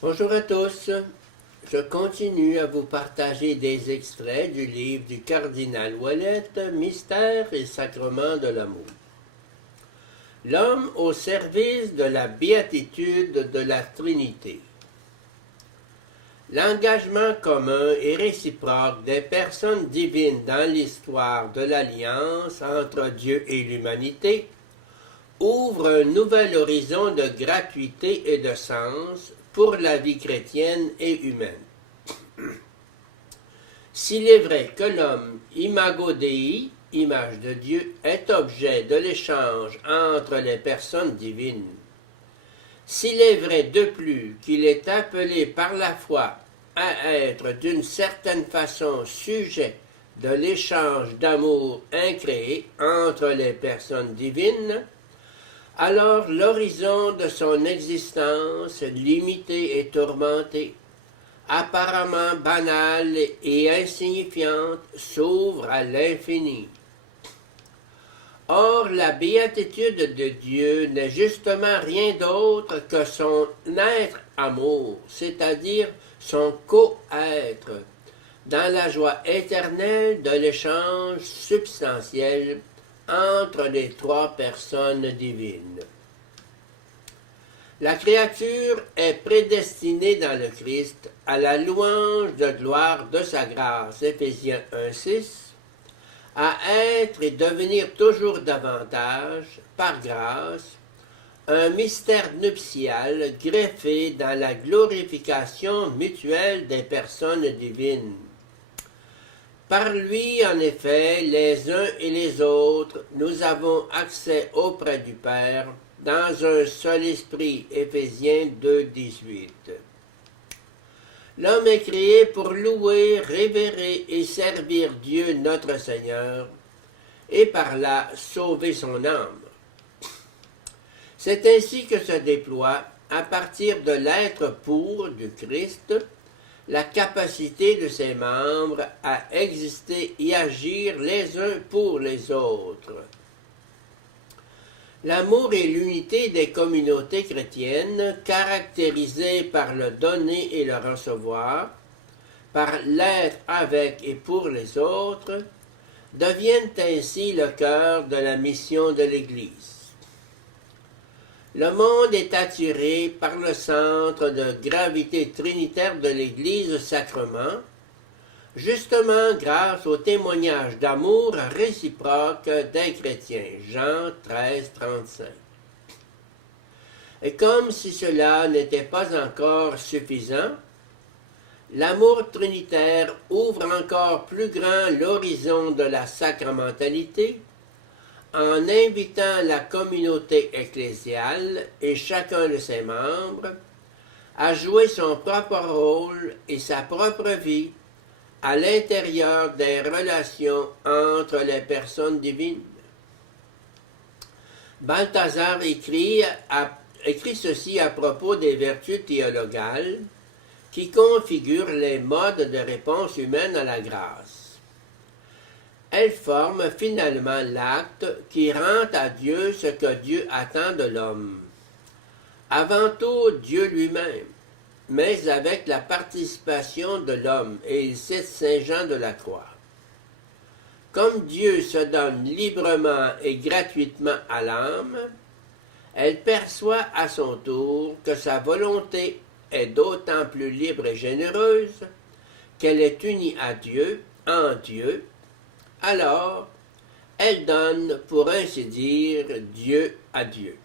Bonjour à tous. Je continue à vous partager des extraits du livre du cardinal Ouellet, Mystère et sacrement de l'amour. L'homme au service de la béatitude de la Trinité. L'engagement commun et réciproque des personnes divines dans l'histoire de l'alliance entre Dieu et l'humanité ouvre un nouvel horizon de gratuité et de sens pour la vie chrétienne et humaine. S'il est vrai que l'homme, imago Dei, image de Dieu, est objet de l'échange entre les personnes divines, s'il est vrai de plus qu'il est appelé par la foi à être d'une certaine façon sujet de l'échange d'amour incréé entre les personnes divines, alors l'horizon de son existence, limité et tourmenté, apparemment banale et insignifiante, s'ouvre à l'infini. Or, la béatitude de Dieu n'est justement rien d'autre que son être amour, c'est-à-dire son co-être, dans la joie éternelle de l'échange substantiel entre les trois personnes divines. La créature est prédestinée dans le Christ à la louange de gloire de sa grâce, Éphésiens 1,6, à être et devenir toujours davantage, par grâce, un mystère nuptial greffé dans la glorification mutuelle des personnes divines. Par lui, en effet, les uns et les autres, nous avons accès auprès du Père dans un seul esprit, Éphésiens 2,18. L'homme est créé pour louer, révérer et servir Dieu notre Seigneur, et par là sauver son âme. C'est ainsi que se déploie, à partir de l'être pur du Christ, la capacité de ses membres à exister et agir les uns pour les autres. L'amour et l'unité des communautés chrétiennes, caractérisées par le donner et le recevoir, par l'être avec et pour les autres, deviennent ainsi le cœur de la mission de l'Église. Le monde est attiré par le centre de gravité trinitaire de l'Église sacrement, justement grâce au témoignage d'amour réciproque des chrétiens, Jean 13, 35. Et comme si cela n'était pas encore suffisant, l'amour trinitaire ouvre encore plus grand l'horizon de la sacramentalité, en invitant la communauté ecclésiale et chacun de ses membres à jouer son propre rôle et sa propre vie à l'intérieur des relations entre les personnes divines. Balthazar écrit ceci à propos des vertus théologales qui configurent les modes de réponse humaine à la grâce. Elles forment finalement l'acte qui rend à Dieu ce que Dieu attend de l'homme. Avant tout, Dieu lui-même, mais avec la participation de l'homme, et il cite saint Jean de la Croix. Comme Dieu se donne librement et gratuitement à l'âme, elle perçoit à son tour que sa volonté est d'autant plus libre et généreuse qu'elle est unie à Dieu, en Dieu. Alors, elle donne, pour ainsi dire, Dieu à Dieu.